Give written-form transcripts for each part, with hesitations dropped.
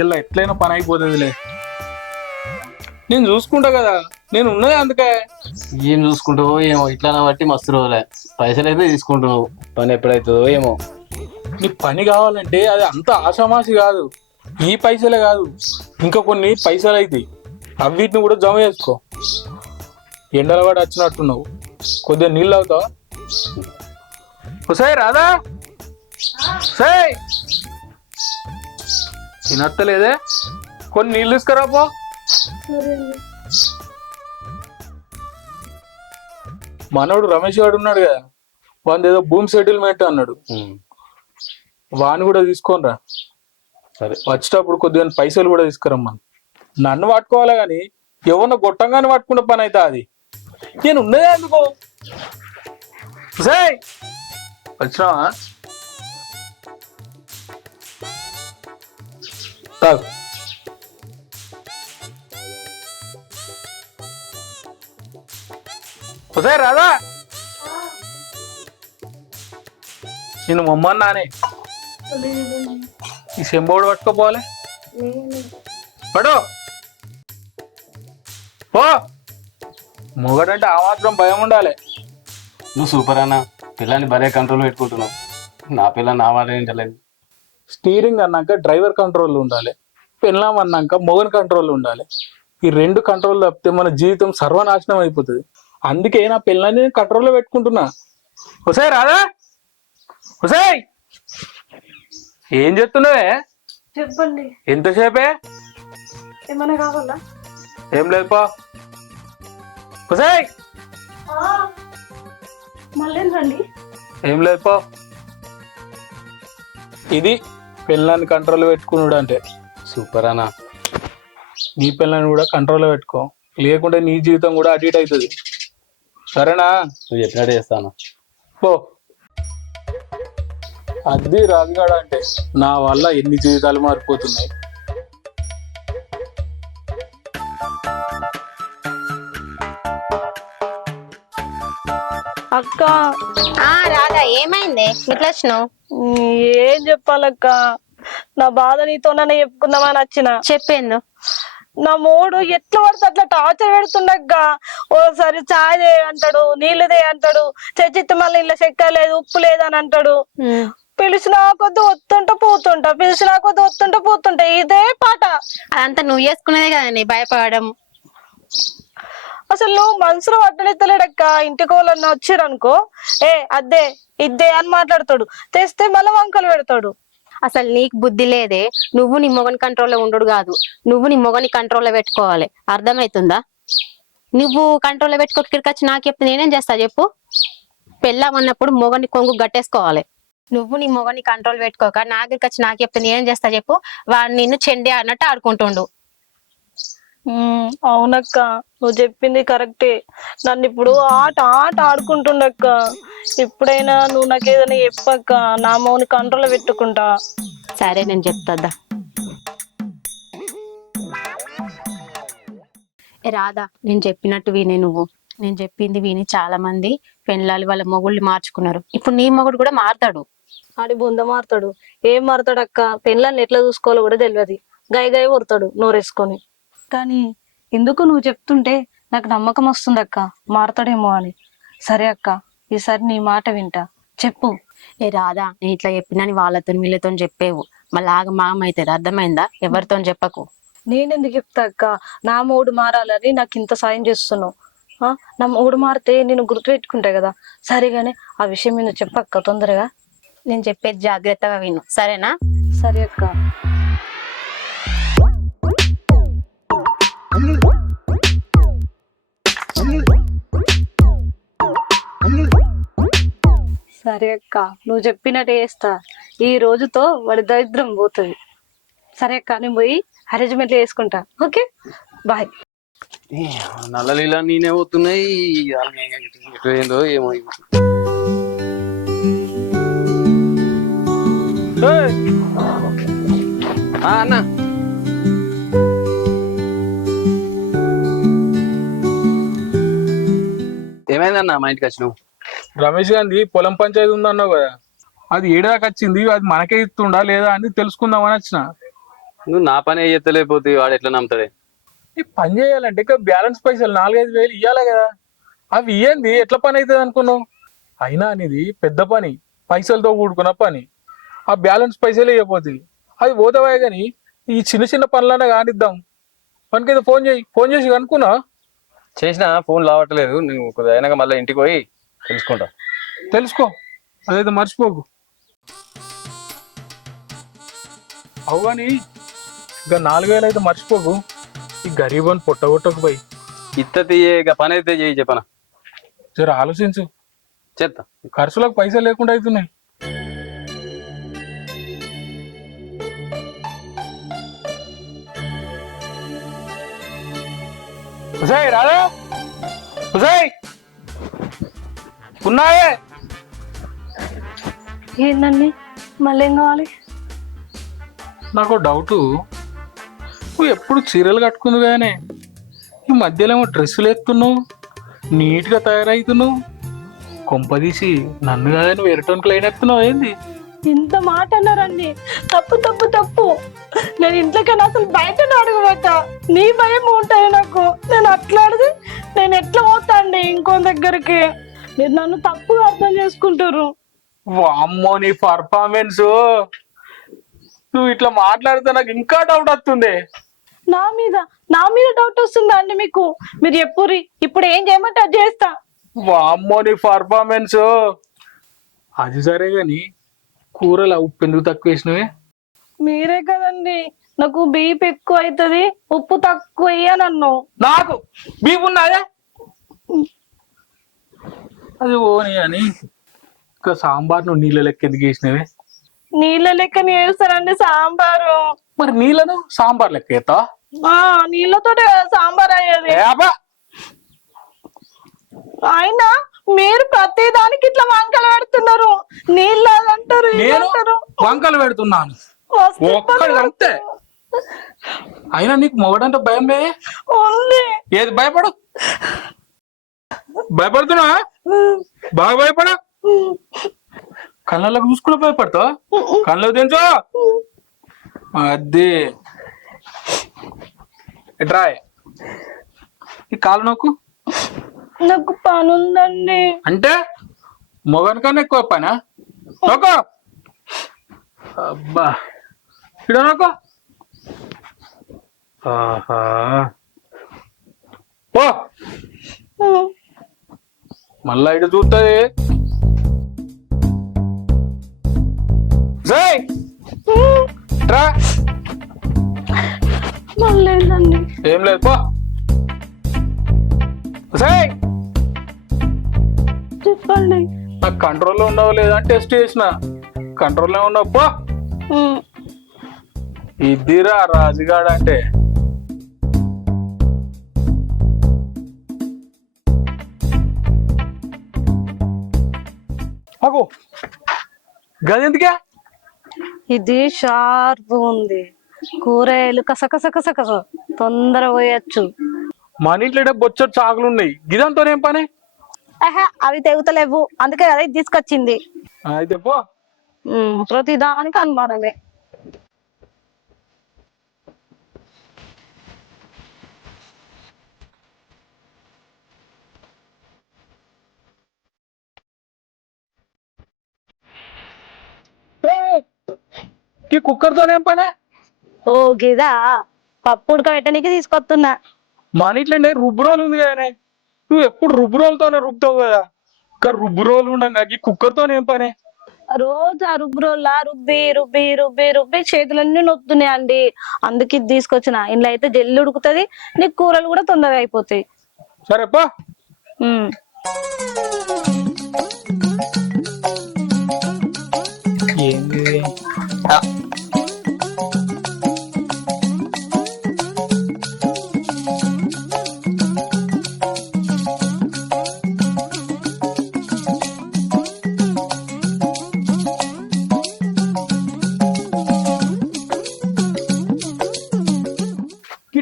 ఇలా ఎట్లయినా పని అయిపోతుందిలే. నేను చూసుకుంటా కదా, నేను ఉన్నదే అందుకే. ఏం చూసుకుంటావో ఏమో, ఇట్లా బట్టి మస్తు రోజులే. పైసలు అయితే తీసుకుంటున్నావు, పని ఎప్పుడైతుందో ఏమో. నీకు పని కావాలంటే అది అంత ఆషామాషి కాదు. ఈ పైసలే కాదు, ఇంకా కొన్ని పైసలు అవుతాయి, అవిటిని కూడా జమ చేసుకో. ఎండల పడి వచ్చినట్టున్నావు, కొద్దిగా నీళ్ళు అవుతావా? హుసాయి రాదా? హుసాయ్ తినత్తలేదే, కొన్ని నీళ్ళు తీసుకురాపో. మనోడు రమేష్ గారు ఉన్నాడు కదా, వాని ఏదో భూమి సెటిల్మెంట్ అన్నాడు, వాని కూడా తీసుకోనరా. సరే, వచ్చేటప్పుడు కొద్దిగా పైసలు కూడా తీసుకురమ్మా. నన్ను పట్టుకోవాలి కానీ ఎవరిన గొట్టంగానే పట్టుకున్న పని అయితే అది. నేను ఉన్నదే ఎందుకో. వచ్చినావా? తాగు. ఒకసారి రాదా? నేను మమ్మన్నానే ఈ సెంబోడు పట్టుకోపోవాలి. పడు పో. మొగడంటే ఆ మాత్రం భయం ఉండాలి. నువ్వు సూపర్ అన్న, పిల్లని భలే కంట్రోల్ పెట్టుకుంటున్నావు. నా పిల్ల నా మాట ఏంటలేదు. స్టీరింగ్ అన్నాక డ్రైవర్ కంట్రోల్ ఉండాలి, పెళ్ళాం అన్నాక మొగన్ కంట్రోల్ ఉండాలి. ఈ రెండు కంట్రోల్ తప్పితే మన జీవితం సర్వనాశనం అయిపోతుంది. అందుకే నా పిల్లని నేను కంట్రోల్లో పెట్టుకుంటున్నా. హుసాయ్ రాదా? హుసాయ్ ఏం చెప్తున్నావే? చెప్పండి. ఎంతసేపే? ఏమైనా కావాలా? ఏం లేదు పో. హుసాయ్ మళ్ళీ రండి. ఏం లేదు పో. ఇది పిల్లని కంట్రోల్లో పెట్టుకున్నాడు అంటే. సూపర్ అన్న. నీ పిల్లని కూడా కంట్రోల్లో పెట్టుకో, లేకుంటే నీ జీవితం కూడా అటు ఇటు అవుతుంది. సరేనా? నువ్వు చెప్పినట్టు చేస్తాను. పో. అది రాజుగాడు అంటే, నా వల్ల ఎన్ని జీవితాలు మారిపోతున్నాయి. అక్క రాదా, ఏమైంది ఇట్లా వచ్చినావు? ఏం చెప్పాలక్క, నా బాధ నీతోనే చెప్పుకుందామని వచ్చిన. చెప్పేందు? నా మూడు ఎట్లా పడితే అట్లా టార్చర్ పెడుతుండక్క. ఓసారి చాయ్ దే అంటాడు, నీళ్లు దే అంటాడు, చచ్చిత్త మళ్ళీ ఇలా చెక్క లేదు ఉప్పు లేదని అంటాడు. పిలిచినా కొద్ది వస్తుంటా పోతుంటా, పిలిచినా కొద్ది వస్తుంటా పోతుంటా, ఇదే పాట. అదంతా నువ్వు చేసుకునేదే కదా నీ భయపడడం. అసలు నువ్వు మనసులో పట్టనెత్తలేడక్క. ఇంటికి వాళ్ళన్నా వచ్చారనుకో, అద్దే ఇద్దే అని మాట్లాడతాడు, తెస్తే మళ్ళీ వంకలు పెడతాడు. అసలు నీకు బుద్ధి లేదే. నువ్వు నీ మొగని కంట్రోల్లో ఉండు కాదు, నువ్వు నీ మొగని కంట్రోల్లో పెట్టుకోవాలి. అర్థమవుతుందా? నువ్వు కంట్రోల్లో పెట్టుకో, ఇక్కడికి నాకు చెప్తే నేనేం చేస్తా చెప్పు? పెళ్ళామన్నప్పుడు మొగని కొంగు గట్టేసుకోవాలి. నువ్వు నీ మొగని కంట్రోల్ పెట్టుకోక నాగరికి వచ్చి నాకు చెప్తే నేనేం చేస్తా చెప్పు? వాడు నిన్ను చెండి అన్నట్టు ఆడుకుంటుండు. అవునక్క, నువ్వు చెప్పింది కరెక్టే. నన్ను ఇప్పుడు ఆట ఆట ఆడుకుంటుండక్క. ఇప్పుడైనా నువ్వు నాకేదైనా చెప్పక్క, నా మౌని కంట్రోల్ పెట్టుకుంటా. సరే నేను చెప్తా. రాధా, నేను చెప్పినట్టు వినే నువ్వు. నేను చెప్పింది విని చాలా మంది పెళ్ళాలి వాళ్ళ మొగుళ్ళు మార్చుకున్నారు. ఇప్పుడు నీ మొగుడు కూడా మారుతాడు. ఆడి బుంద మారుతాడు. ఏం మారుతాడక్క? పెళ్ళాన్ని ఎట్లా చూసుకోవాలో కూడా తెలియదు, గై గై కొడతాడు నోరేసుకొని. కానీ ఎందుకు నువ్వు చెప్తుంటే నాకు నమ్మకం వస్తుందక్క, మారుతాడేమో అని. సరే అక్క, ఈసారి నీ మాట వింటా, చెప్పు. రాధా, నేను ఇట్లా చెప్పినని వాళ్ళతో వీళ్ళతో చెప్పేవు, మళ్ళీ ఆగమాగం అవుతుంది. అర్థమైందా? ఎవరితో చెప్పకు. నేనెందుకు చెప్తా అక్క? నా మూడు మారాలని నాకు ఇంత సాయం చేస్తున్నావు. నా మూడు మారితే నేను గుర్తుపెట్టుకుంటా కదా. సరేగానే ఆ విషయం మీద చెప్పక్క తొందరగా. నేను చెప్పేది జాగ్రత్తగా విను, సరేనా? సరే అక్క. సరే అక్క, నువ్వు చెప్పినట్టు చేస్తా. ఈ రోజుతో వాడి దరిద్రం పోతుంది. సరే అక్క, నేను పోయి అరేంజ్మెంట్లు చేసుకుంటా. Okay, bye. నల్ల నీళ్ళ నేనే పోతున్నాయి, ఏందో ఏమో. అన్న, ఏమైందన్నా మా ఇంటికి వచ్చినావు? రమేష్ గాంధీ పొలం పంచాయతీ ఉందన్నావు కదా, అది ఏడాకి వచ్చింది, అది మనకే ఇస్తుండా లేదా అని తెలుసుకుందామని వచ్చిన. నువ్వు నా పని ఎత్తలేకపోతే వాడు ఎట్లా నమ్ముతాడే? ఈ పని చేయాలంటే ఇంకా బ్యాలెన్స్ పైసలు 4-5 వేలు ఇవ్వాలి కదా. అవి ఇయ్యంది ఎట్లా పని అవుతుంది అనుకున్నావు? అయినా అనేది పెద్ద పని, పైసలతో కూడుకున్న పని. ఆ బ్యాలెన్స్ పైసలు ఇవ్వకపోతుంది అది పోతావే. కానీ ఈ చిన్న చిన్న పనులన్నా కానిద్దాం. మనకి ఏదో ఫోన్ చేసి కనుక్కున్నా. చేసినా ఫోన్ లావట్లేదు. నువ్వు కొద్దిగా అయినాక మళ్ళీ ఇంటికి పోయి తెలుసుకుంటా. తెలుసుకో, అదైతే మర్చిపోకు. అవు కానీ ఇక 4,000 అయితే మర్చిపోకు. ఈ గరీబ్ అని పొట్టగొట్టకు పోయి ఇత్త తీయే ఇక పని అయితే చేయి చెప్పనా. జర ఆలోచించు. చేస్తా. ఖర్చులకు పైసలు లేకుండా అవుతున్నాయి. హుసై రాదా? హుసై ఉన్నాయే? ఏందండి మళ్ళీ ఏం కావాలి? నాకు డౌట్, నువ్వు ఎప్పుడు చీరలు కట్టుకుంది కానీ ఈ మధ్యలో ఏమో డ్రెస్సులు ఎత్తున్నావు, నీట్గా తయారవుతున్నావు. కొంపదీసి నన్ను కదా నువ్వు ఎరటోనికి లైన్ ఎత్తున్నావు ఏంది? ఇంత మాట అన్నారండి. తప్పు తప్పు తప్పు. నేను ఇంట్లోకైనా అసలు బయట అడగబోతా. నీ భయం ఉంటుంది నాకు. నేను అట్లా అడిగి నేను ఎట్లా పోతా అండి ఇంకో దగ్గరికి? మీరు నన్ను తప్పుగా అర్థం చేసుకుంటారు. వామ్మో నీ పర్ఫార్మెన్స్. నువ్వు ఇట్లా మాట్లాడితే నాకు ఇంకా డౌట్ వస్తుంది. నా మీద డౌట్ వస్తుందా అండి మీకు? మీరు ఎప్పుడు ఇప్పుడు ఏం చేయమంటే అది చేస్తా. వామ్మో నీ పర్ఫార్మెన్స్. అది సరే గాని కూరలు ఉప్పు ఎందుకు తక్కువ వేసినవే? మీరే కదండి నాకు బీపీ ఎక్కువ అవుతుంది, ఉప్పు తక్కువ అని అన్నావు. నాకు బీపు ఉన్నదే అది ఓని అని. ఇంకా సాంబార్ నువ్వు నీళ్ళ లెక్క ఎందుకు వేసినవే? నీళ్ళ లెక్క వేస్తారండి సాంబారు. మరి నీళ్ళను సాంబార్ లెక్క వేస్తావా? నీళ్ళతోటే సాంబార్ అయ్యేది. అయినా మీరు ప్రతి దానికి ఇట్లా వంకలు పెడుతున్నారు. నీళ్ళు అంటారు, నేను వంకలు పెడుతున్నాను ఒక్కడు అంతే. అయినా నీకు మొగడంటే భయం లే? ఏది భయపడు? భయపడుతున్నా? బాగా భయపడా? కళ్ళకు చూసుకుని భయపడతావా? కళ్ళకు తెంచో అదే డ్రాయ్. ఈ కాలు నొక్కు. నాకు పని ఉందండి. అంటే మొగన్ కన్నా ఎక్కువ పనా? నొక్కో. అబ్బా ఇడ నొక్కో. ఆహా పో. మళ్ళా ఇటు చూస్తుంది. రా. మళ్ళీ ఏందండి? ఏం లేదు పో. చెప్పండి. నాకు కంట్రోల్లో ఉండవు లేదా టెస్ట్ చేసిన. కంట్రోల్లో ఉండవు పో. ఇద్దిరా రాజుగాడు అంటే. అగో గదెందుకే? ఇది షార్ప్ ఉంది. కూరగాయలు కసకస కసకస తొందర పోయచ్చు. మన ఇంట్లో బొచ్చడు చాకులు ఉన్నాయి. గిదంతో ఏం పని? అవి తెగుతలేవు, అందుకే అదే తీసుకొచ్చింది. అయితే పో. ప్రతి దానికి అనుమానమే. ఈ కుక్కర్తో ఏం పని? ఓ గిదా పప్పు ఉడకబెట్టడానికి తీసుకొస్తున్నా. మన ఇంట్లో రుబ్బురోలు ఉంది కదా, నువ్వు ఎప్పుడు రుబ్బురోలతోనే రుబ్బుతావు కదా. ఇంకా రుబ్బురోలు ఉండగా ఈ కుక్కర్తో ఏం పని? రోజు ఆ రుబ్బురోల్లా రుబ్బి రుబ్బి రుబ్బి రుబ్బి చేతులన్నీ నొత్తున్నాయండి. అందుకే ఇది తీసుకొచ్చిన. ఇంట్లో అయితే జల్లి ఉడుకుతుంది, నీకు కూరలు కూడా తొందరగా అయిపోతాయి. సరే పో. ఏంది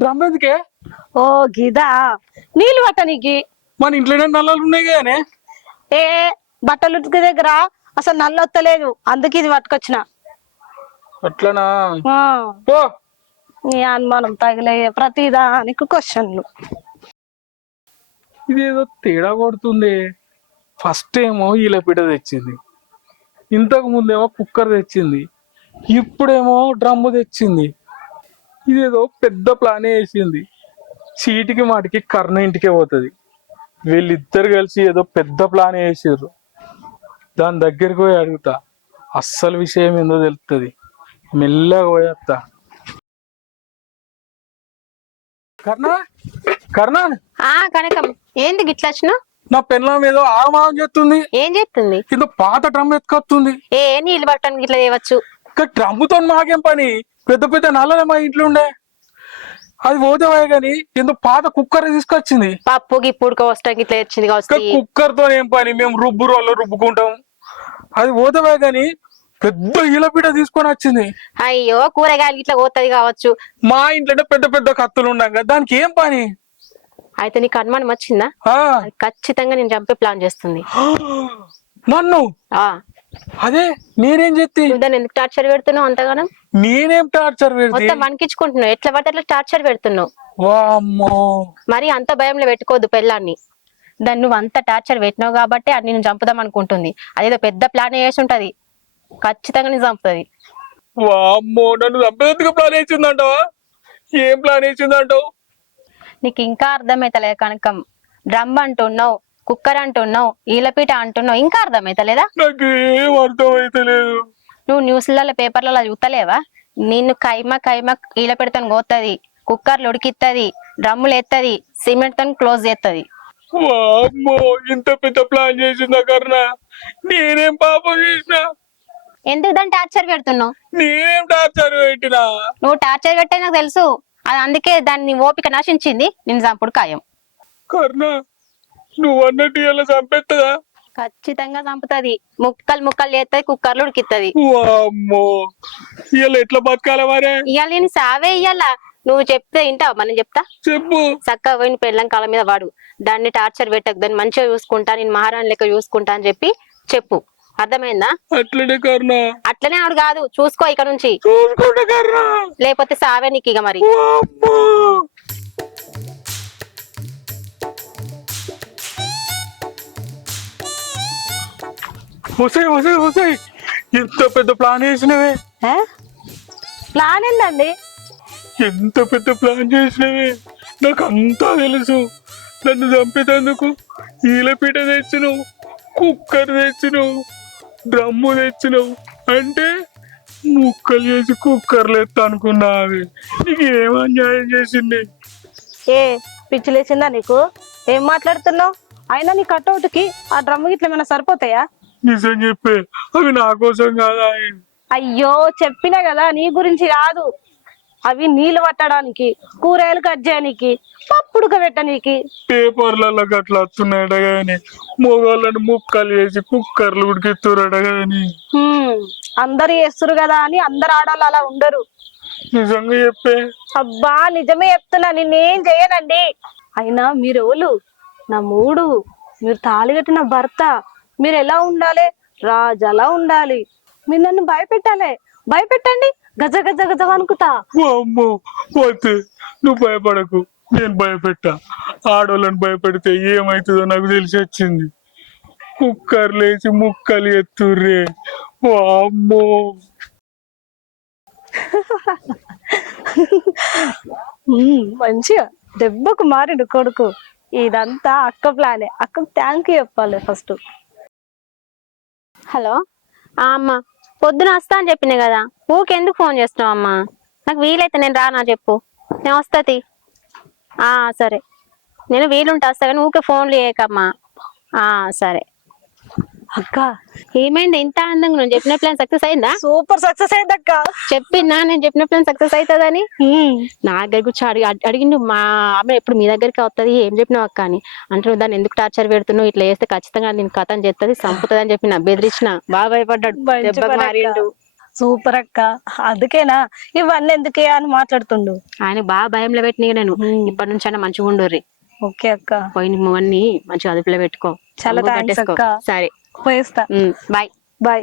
డ్రమ్ ఎందుకే? ఓ గిదా నీళ్ళు పట్టనీకి. మన ఇంట్లోనే నల్లలు ఉన్నాయి కానీ ఏ బట్టలు ఉతికే దగ్గర అసలు నల్ల వస్తలేదు, అందుకే ఇది పట్టుకొచ్చిన. అట్లనా? పో నీ అనుమానం తగిలే ప్రతిదానికి క్వశ్చన్లు. ఇదేదో తేడా కొడుతుంది. ఫస్ట్ ఏమో ఈలపీట తెచ్చింది, ఇంతకు ముందేమో కుక్కర్ తెచ్చింది, ఇప్పుడేమో డ్రమ్ము తెచ్చింది. ఇదేదో పెద్ద ప్లానే వేసింది. చీటికి మాటికి కర్ణ ఇంటికే పోతుంది. వీళ్ళిద్దరు కలిసి ఏదో పెద్ద ప్లాన్ వేసారు. దాని దగ్గరికి పోయి అడుగుతా, అస్సలు విషయం ఏందో తెలుస్తుంది. మెల్లగా పోయేస్తా. కర్ణ, కర్ణ, కనకం ఏంది గిట్లా వచ్చినావు? నా పెళ్ళం ఏదో ఆగమాగం చేస్తుంది. ఏం చెప్తుంది? కింద పాత డ్రమ్ ఎత్తుకొస్తుంది. నీళ్ళు పట్టడానికి ఇట్లా తేవచ్చు. డ్రమ్ముతో మాకేం పని? పెద్ద పెద్ద నల్లలే మా ఇంట్లో ఉండే, అది పోతే గాని ఎందుకు పాత కుక్కర్ తీసుకొచ్చింది. పప్పు గిప్పుడు వస్తానికి ఇట్లా వచ్చింది కావచ్చు. కుక్కర్ తో ఏం పని? మేము రోల్లో రుబ్బుకుంటాం. అది పోతే గాని పెద్ద ఈలపీట తీసుకొని వచ్చింది. అయ్యో కూరగాయలు ఇట్లా పోతుంది కావచ్చు. మా ఇంట్లో పెద్ద పెద్ద కత్తులు ఉండగా దానికి ఏం పని? అయితే నీకు అనుమానం వచ్చిందా? అది ఖచ్చితంగా నేను చంపే ప్లాన్ చేస్తుంది. నన్ను? అదే నేనేం చెప్తే దాన్ని ఎందుకు టార్చర్ పెడుతున్నావు అంతగానం? నేనేం టార్చర్ పెడితే? మొత్తం వణికించుకుంటున్నావు, ఎట్లా పడితే అట్లా టార్చర్ పెడుతున్నావు. వామ్మో, మరి అంత భయంలో పెట్టుకోవద్దు పెళ్ళాన్ని. దాన్ని నువ్వు అంత టార్చర్ పెట్టినావు కాబట్టి అది నేను చంపుదాం అనుకుంటుంది. అదేదో పెద్ద ప్లాన్ వేసి ఉంటది, ఖచ్చితంగా నేను చంపుతుంది. వామ్మో, నన్ను చంపేందుకు ప్లాన్ వేసిందంటావా? ఏం ప్లాన్ వేసిందంటావు? నీకు ఇంకా అర్థమైతలేదు కనకం. డ్రమ్ అంటున్నావు, కుక్కర్ అంటున్నావు, ఈలపీట అంటున్నావు, ఇంకా అర్థమైతలేదా? నాకేం అర్థం అయితలేదు. నువ్వు న్యూస్లలో పేపర్లలో చూస్తలేవా? నిన్ను కైమా ఈలపీటతో కోత్తది, కుక్కర్లు ఉడికిత్తది, డ్రమ్ములు ఎత్తది, సిమెంట్ తో క్లోజ్ చేస్తుంది. వామ్మో, ఇంత పెద్ద ప్లాన్ చేసిందా కర్ణ? నేనేం పాపం చేసినా? ఎందుకు దాన్ని టార్చర్ పెడుతున్నావు? నేనేం టార్చర్ పెట్టినా? నువ్వు టార్చర్ పెట్టే నాకు తెలుసు. అది అందుకే దాన్ని ఓపిక నశించింది. నేను చంపుడు ఖాయం. కర్ణ, నువ్వు అన్నట్టు ఇలా చంపేస్తుందా? ఖచ్చితంగా చంపుతుంది. ముక్కలు చేస్తుంది, కుక్కర్లు ఉడికిత్తది. వామ్మో, ఇలా ఎట్లా బతకాల మరే? ఇవాళ నేను సావే ఇయ్యాల. నువ్వు చెప్తే వింటావు? మనం చెప్తా, చెప్పు. చక్కగా పోయిన పెళ్ళం కాళ్ళ మీద వాడు. దాన్ని టార్చర్ పెట్టకు, దాన్ని మంచిగా చూసుకుంటా, నేను మహారాణి లెక్క చూసుకుంటా అని చెప్పు. అర్థమైందా? అట్లనే కర్ణ. అట్లనే ఆవిడ కాదు, చూసుకో ఇక నుంచి. చూసుకుంటా కర్ణ, లేకపోతే సావే నీకు ఇక మరి. వామ్మో. వసే ఎంత పెద్ద ప్లాన్ చేసినవే? ప్లాన్ ఏందండి? ఎంత పెద్ద ప్లాన్ చేసినవే? నాకు అంతా తెలుసు. నన్ను చంపేటందుకు ఈలపీట తెచ్చినావు, కుక్కర్ తెచ్చినావు, డ్రమ్ము తెచ్చినావు. అంటే ముక్కలు చేసి కుక్కర్లు ఎత్తా అనుకున్నావి. నీకు ఏం అన్యాయం చేసింది? పిచ్చిలేసిందా నీకు? ఏం మాట్లాడుతున్నావు? అయినా నీ కట్అవుట్కి ఆ డ్రమ్ము గిట్ల ఏమైనా సరిపోతాయా? నిజం చెప్పే, అవి నా కోసం కాదా? అయ్యో చెప్పినా కదా, నీ గురించి కాదు. అవి నీళ్లు పట్టడానికి, కూరగాయలు కట్ చేయడానికి, పప్పు ఉడకబెట్టడానికి. పేపర్లలో గట్లా వస్తున్నాయట గాని మొగాళ్ళని ముక్కలు చేసి కుక్కర్లు ఉడికిస్తురట గాని. అందరు చేస్తురు కదా అని అందరు ఆడవాళ్ళు అలా ఉండరు. నిజంగా చెప్పే. అబ్బా నిజమే చెప్తున్నా, నిన్నేం చేయనండి. అయినా మీరు ఎవరు? నా మూడు. మీరు తాళి కట్టిన భర్త. మీరు ఎలా ఉండాలి? రాజాలా ఉండాలి. మీరు నన్ను భయపెట్టండి, గజ గజ గజ అనుకుతా. అమ్మో పోతే, నువ్వు భయపడకు, నేను భయపెట్టా. ఆడోళ్ళని భయపెడితే ఏమైతుందో నాకు తెలిసి వచ్చింది. కుక్కర్ లేచి ముక్కలు ఎత్తుర్రే. అమ్మో. మంచిగా దెబ్బకు మారిండు కొడుకు. ఇదంతా అక్క ప్లానే. అక్కకు థ్యాంక్ యూ చెప్పాలి ఫస్ట్. హలో అమ్మ, పొద్దున వస్తా అని చెప్పినా కదా, ఊకెందుకు ఫోన్ చేస్తున్నావు అమ్మా? నాకు వీలైతే నేను రానా చెప్పు, నేను వస్తుంది. సరే, నేను వీలుంటే వస్తా కానీ ఊకే ఫోన్లు చేయకమ్మా. సరే అక్క. ఏమైంది ఇంత ఆనందంగా? నువ్వు చెప్పిన ప్లాన్ సక్సెస్ అయిందా? సూపర్ సక్సెస్ అయింది అక్క. చెప్పినా నేను చెప్పిన ప్లాన్ సక్సెస్ అవుతుందని. నా దగ్గర కూర్చో అడిగిండు. మా అమ్మ ఎప్పుడు మీ దగ్గరికి వస్తుంది, ఏం చెప్పినావు అక్క అని. అంటే నువ్వు దాన్ని ఎందుకు టార్చర్ పెడుతున్నావు, ఇట్లా చేస్తే ఖచ్చితంగా నేను కథం చేస్తుంది, చంపుతుంది అని చెప్పి నా బెదిరించిన. బాగా భయపడ్డాడు, దెబ్బకు మారిండు. సూపర్ అక్క. అందుకేనా ఇవన్నీ ఎందుకే అని మాట్లాడుతుండు. ఆయన బాగా భయంలో పెట్టిన నేను. ఇప్పటి నుంచి అయినా మంచిగా ఉండుర్రి. ఓకే అక్క. పోయిన మొవన్ని మంచిగా అదుపులో పెట్టుకో. చాలా థాంక్స్ అక్క. సరే పోయేస్తా. బాయ్. బాయ్.